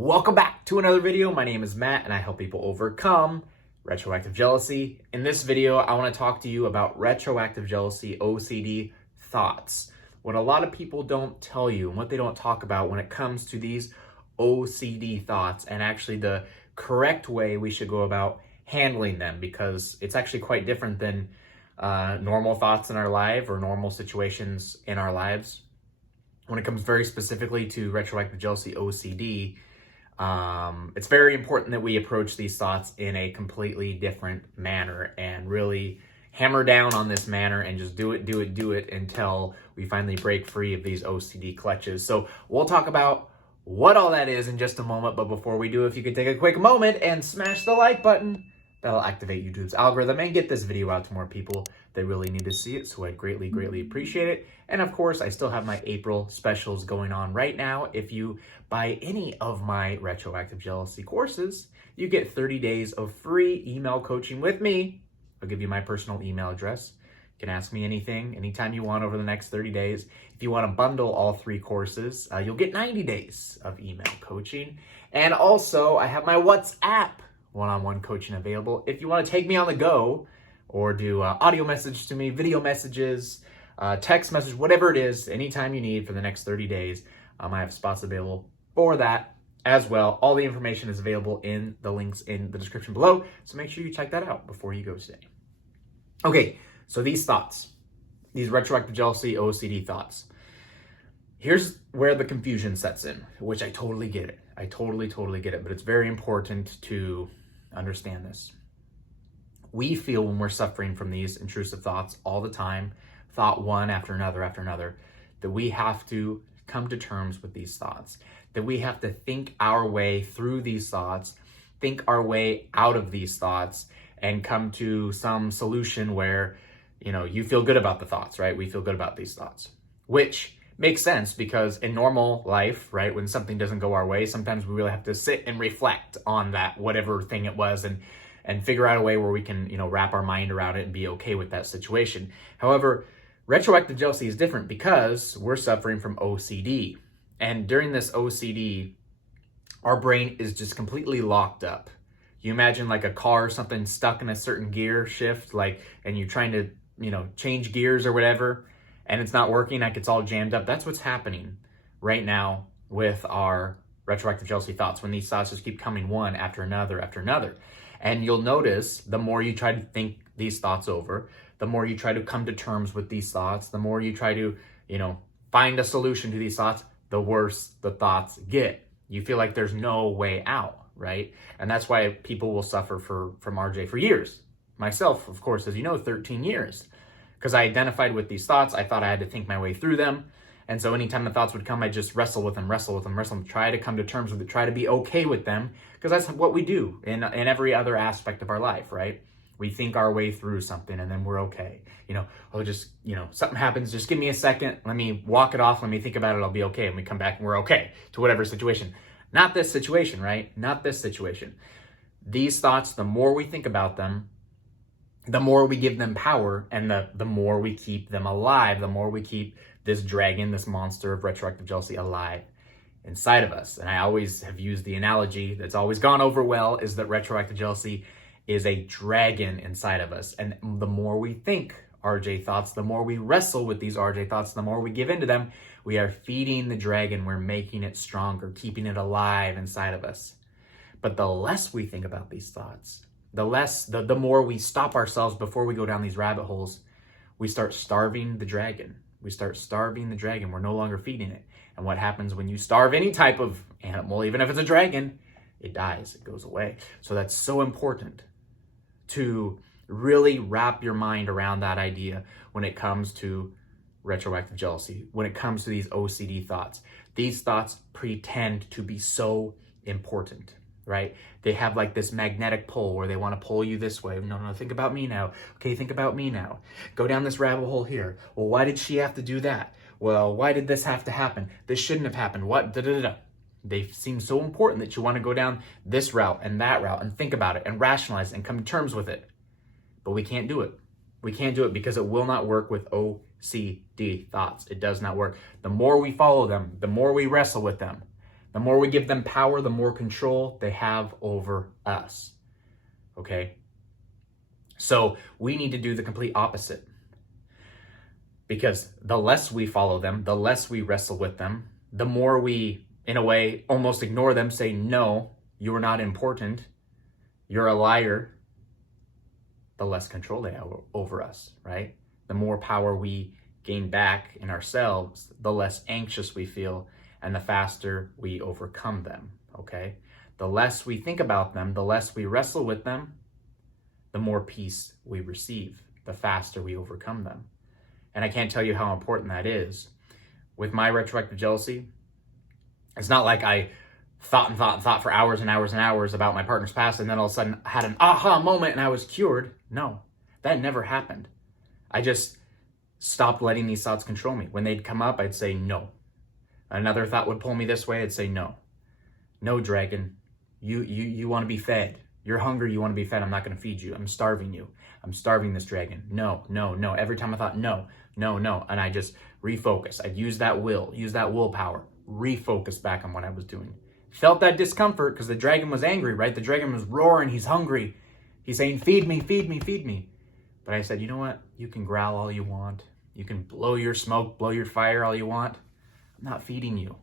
Welcome back to another video. My name is Matt and I help people overcome retroactive jealousy. In this video, I want to talk to you about retroactive jealousy, OCD thoughts. What a lot of people don't tell you and what they don't talk about when it comes to these OCD thoughts and actually the correct way we should go about handling them, because it's actually quite different than normal thoughts in our life or normal situations in our lives. When it comes very specifically to retroactive jealousy, OCD, it's very important that we approach these thoughts in a completely different manner and really hammer down on this manner and just do it until we finally break free of these OCD clutches. So we'll talk about what all that is in just a moment. But before we do, if you could take a quick moment and smash the like button, that'll activate YouTube's algorithm and get this video out to more people that really need to see it. So I greatly appreciate it. And of course, I still have my April specials going on right now. If you buy any of my retroactive jealousy courses, you get 30 days of free email coaching with me. I'll give you my personal email address. You can ask me anything, anytime you want over the next 30 days. If you want to bundle all three courses, you'll get 90 days of email coaching. And also, I have my WhatsApp one-on-one coaching available. If you want to take me on the go or do audio message to me, video messages, text message, whatever it is, anytime you need for the next 30 days, I have spots available for that as well. All the information is available in the links in the description below, so make sure you check that out before you go today. Okay, so these thoughts, these retroactive jealousy, OCD thoughts. Here's where the confusion sets in, which I totally get it. I totally get it, but it's very important to understand this. We feel when we're suffering from these intrusive thoughts all the time, thought one after another, that we have to come to terms with these thoughts, that we have to think our way through these thoughts, think our way out of these thoughts, and come to some solution where, you feel good about the thoughts, right? We feel good about these thoughts, which makes sense because in normal life, right, when something doesn't go our way, sometimes we really have to sit and reflect on that, whatever thing it was, and figure out a way where we can, wrap our mind around it and be okay with that situation. However, retroactive jealousy is different because we're suffering from OCD. And during this OCD, our brain is just completely locked up. You imagine like a car or something stuck in a certain gear shift, and you're trying to, change gears or whatever, and it's not working, it's all jammed up. That's what's happening right now with our retroactive jealousy thoughts, when these thoughts just keep coming one after another. And you'll notice the more you try to think these thoughts over, the more you try to come to terms with these thoughts, the more you try to, find a solution to these thoughts, the worse the thoughts get. You feel like there's no way out, right? And that's why people will suffer from RJ for years. Myself, of course, as you know, 13 years. Because I identified with these thoughts, I thought I had to think my way through them. And so anytime the thoughts would come, I just wrestle with them, try to come to terms with it, try to be okay with them, because that's what we do in every other aspect of our life, right? We think our way through something and then we're okay. Something happens, just give me a second, let me walk it off, let me think about it, I'll be okay. And we come back and we're okay to whatever situation. Not this situation, right? Not this situation. These thoughts, the more we think about them, the more we give them power, and the more we keep them alive, the more we keep this dragon, this monster of retroactive jealousy alive inside of us. And I always have used the analogy that's always gone over well, is that retroactive jealousy is a dragon inside of us. And the more we think RJ thoughts, the more we wrestle with these RJ thoughts, the more we give into them, we are feeding the dragon, we're making it stronger, keeping it alive inside of us. But the less we think about these thoughts, the more we stop ourselves before we go down these rabbit holes, we start starving the dragon. We're no longer feeding it. And what happens when you starve any type of animal, even if it's a dragon, it dies, it goes away. So that's so important to really wrap your mind around that idea when it comes to retroactive jealousy, when it comes to these OCD thoughts. These thoughts pretend to be so important, right? They have like this magnetic pull where they want to pull you this way. No, think about me now. Okay, think about me now. Go down this rabbit hole here. Well, why did she have to do that? Well, why did this have to happen? This shouldn't have happened. What? They seem so important that you want to go down this route and that route and think about it and rationalize it and come to terms with it. But we can't do it. We can't do it because it will not work with OCD thoughts. It does not work. The more we follow them, the more we wrestle with them, the The more we give them power, the more control they have over us. Okay? So we need to do the complete opposite. Because the less we follow them, the less we wrestle with them, the more we, in a way, almost ignore them, say, no, you are not important, you're a liar, the less control they have over us, right? The more power we gain back in ourselves, the less anxious we feel, and the faster we overcome them, okay? The less we think about them, the less we wrestle with them, the more peace we receive, the faster we overcome them. And I can't tell you how important that is. With my retroactive jealousy, it's not like I thought for hours and hours and hours about my partner's past and then all of a sudden had an aha moment and I was cured. No, that never happened. I just stopped letting these thoughts control me. When they'd come up, I'd say no. Another thought would pull me this way, I'd say no. No, dragon, you want to be fed. You're hungry, you want to be fed. I'm not going to feed you. I'm starving you. I'm starving this dragon. No, no, no. Every time I thought no, no, no. And I just refocus. I'd use that willpower, refocus back on what I was doing. Felt that discomfort because the dragon was angry, right? The dragon was roaring. He's hungry. He's saying, feed me, feed me, feed me. But I said, you know what? You can growl all you want. You can blow your smoke, blow your fire all you want. I'm not feeding you.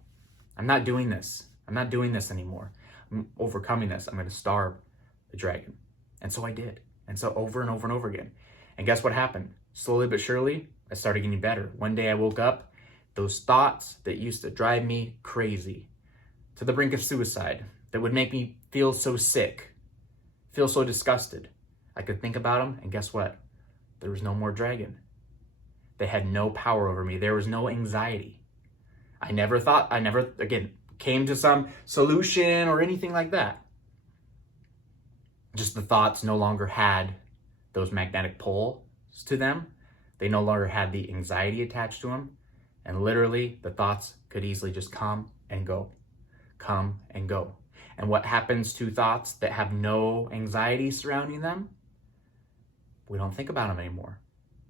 I'm not doing this. I'm not doing this anymore. I'm overcoming this. I'm going to starve the dragon. And so I did. And so over and over and over again. And guess what happened? Slowly but surely, I started getting better. One day I woke up, those thoughts that used to drive me crazy, to the brink of suicide, that would make me feel so sick, feel so disgusted. I could think about them, and guess what? There was no more dragon. They had no power over me. There was no anxiety. I never, again, came to some solution or anything like that. Just the thoughts no longer had those magnetic poles to them. They no longer had the anxiety attached to them. And literally, the thoughts could easily just come and go. Come and go. And what happens to thoughts that have no anxiety surrounding them? We don't think about them anymore.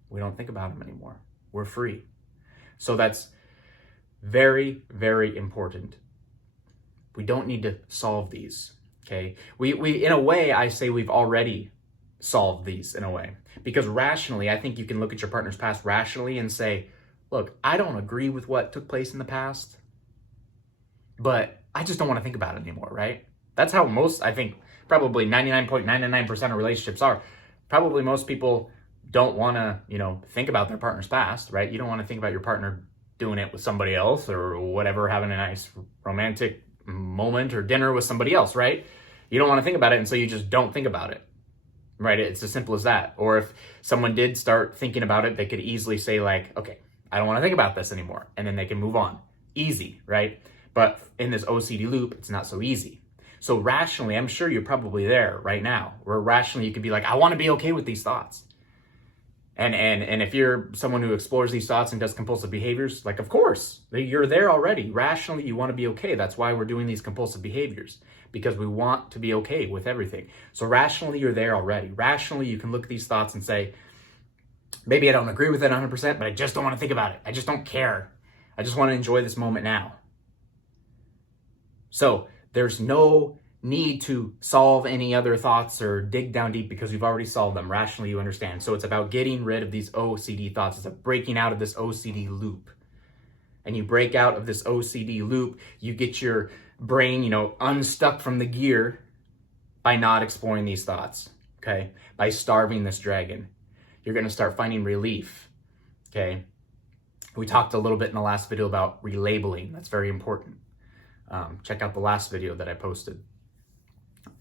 We don't think about them anymore. We're free. So that's very, very important. We don't need to solve these, okay? We in a way, I say we've already solved these in a way. Because rationally, I think you can look at your partner's past rationally and say, look, I don't agree with what took place in the past, but I just don't want to think about it anymore, right? That's how most, I think, probably 99.99% of relationships are. Probably most people don't want to, think about their partner's past, right? You don't want to think about your partner doing it with somebody else or whatever, having a nice romantic moment or dinner with somebody else, right? You don't want to think about it, and so you just don't think about it, right? It's as simple as that. Or if someone did start thinking about it, they could easily say like, okay, I don't want to think about this anymore. And then they can move on. Easy, right? But in this OCD loop, it's not so easy. So rationally, I'm sure you're probably there right now, where rationally you could be like, I want to be okay with these thoughts. And if you're someone who explores these thoughts and does compulsive behaviors, like, of course, you're there already. Rationally, you want to be okay. That's why we're doing these compulsive behaviors, because we want to be okay with everything. So rationally, you're there already. Rationally, you can look at these thoughts and say, maybe I don't agree with it 100%, but I just don't want to think about it. I just don't care. I just want to enjoy this moment now. So there's no need to solve any other thoughts or dig down deep because you've already solved them. Rationally, you understand. So it's about getting rid of these OCD thoughts. It's about breaking out of this OCD loop. And you break out of this OCD loop, you get your brain, unstuck from the gear by not exploring these thoughts, okay? By starving this dragon. You're going to start finding relief, okay? We talked a little bit in the last video about relabeling. That's very important. Check out the last video that I posted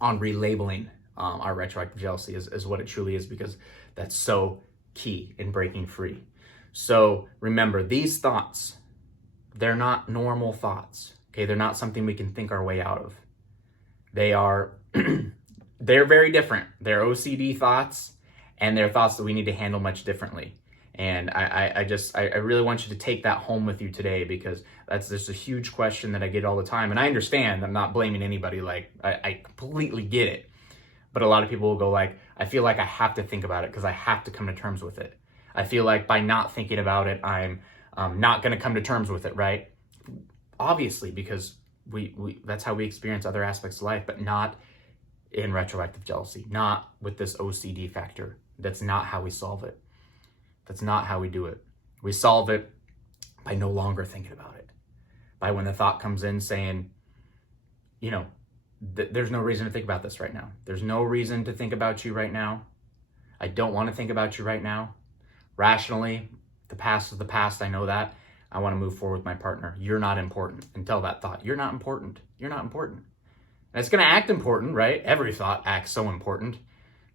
on relabeling our retroactive jealousy is what it truly is, because that's so key in breaking free. So remember, these thoughts, they're not normal thoughts, okay? They're not something we can think our way out of. They are, they're very different. They're OCD thoughts, and they're thoughts that we need to handle much differently. And I really want you to take that home with you today, because that's just a huge question that I get all the time. And I understand, I'm not blaming anybody, like I completely get it. But a lot of people will go like, I feel like I have to think about it because I have to come to terms with it. I feel like by not thinking about it, I'm not going to come to terms with it, right? Obviously, because that's how we experience other aspects of life, but not in retroactive jealousy, not with this OCD factor. That's not how we solve it. That's not how we do it. We solve it by no longer thinking about it. By when the thought comes in saying, there's no reason to think about this right now. There's no reason to think about you right now. I don't want to think about you right now. Rationally, the past is the past. I know that. I want to move forward with my partner. You're not important. And tell that thought, you're not important. You're not important. And it's going to act important, right? Every thought acts so important.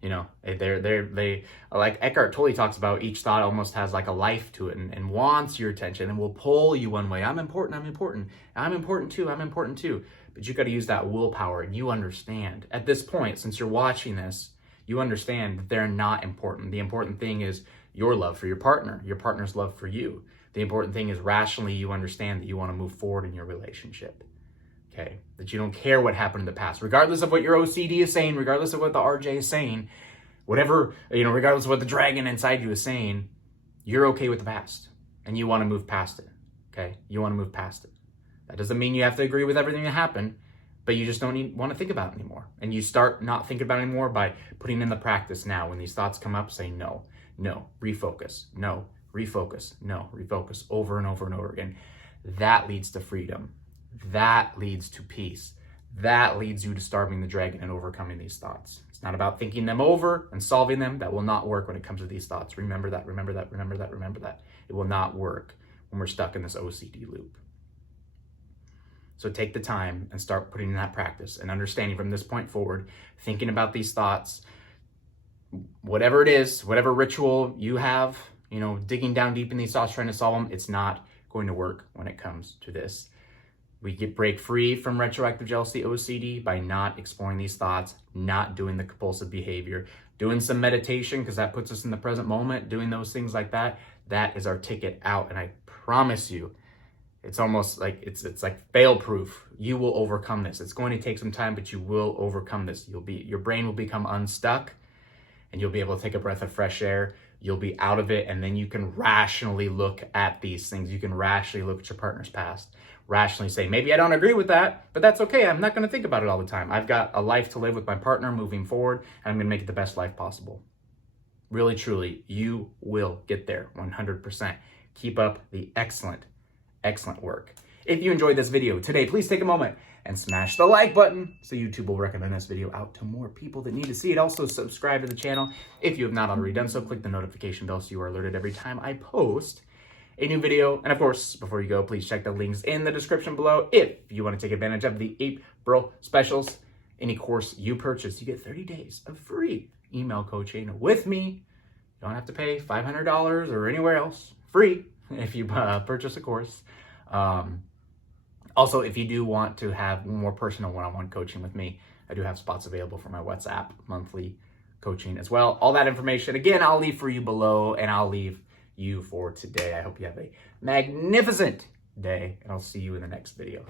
They like Eckhart Tolle talks about, each thought almost has like a life to it and wants your attention and will pull you one way. I'm important. I'm important. I'm important too. I'm important too. But you got to use that willpower, and you understand at this point, since you're watching this, you understand that they're not important. The important thing is your love for your partner's love for you. The important thing is rationally you understand that you want to move forward in your relationship. Okay, that you don't care what happened in the past, regardless of what your OCD is saying, regardless of what the RJ is saying, whatever, regardless of what the dragon inside you is saying, you're okay with the past and you want to move past it. Okay, you want to move past it. That doesn't mean you have to agree with everything that happened, but you just don't want to think about it anymore. And you start not thinking about it anymore by putting in the practice now. When these thoughts come up, say no, refocus, no, refocus, no, refocus, over and over and over again. That leads to freedom. That leads to peace. That leads you to starving the dragon and overcoming these thoughts. It's not about thinking them over and solving them. That will not work when it comes to these thoughts. Remember that, remember that, remember that, remember that. It will not work when we're stuck in this OCD loop. So take the time and start putting in that practice and understanding from this point forward, thinking about these thoughts, whatever it is, whatever ritual you have, digging down deep in these thoughts, trying to solve them, it's not going to work when it comes to this. We break free from retroactive jealousy, OCD, by not exploring these thoughts, not doing the compulsive behavior, doing some meditation, because that puts us in the present moment, doing those things like that. That is our ticket out. And I promise you, it's almost like it's like fail-proof. You will overcome this. It's going to take some time, but you will overcome this. Your brain will become unstuck, and you'll be able to take a breath of fresh air. You'll be out of it, and then you can rationally look at these things. You can rationally look at your partner's past. Rationally say, maybe I don't agree with that, but that's okay. I'm not going to think about it all the time. I've got a life to live with my partner moving forward, and I'm going to make it the best life possible. Really, truly, you will get there 100%. Keep up the excellent work. If you enjoyed this video today, please take a moment and smash the like button so YouTube will recommend this video out to more people that need to see it. Also, subscribe to the channel if you have not already done so. Click the notification bell so you are alerted every time I post a new video. And of course, before you go, please check the links in the description below if you want to take advantage of the April specials. Any course you purchase, you get 30 days of free email coaching with me. You don't have to pay $500 or anywhere else. Free if you purchase a course. Also, if you do want to have more personal one-on-one coaching with me, I do have spots available for my WhatsApp monthly coaching as well. All that information, again, I'll leave for you below, and I'll leave you for today. I hope you have a magnificent day, and I'll see you in the next video.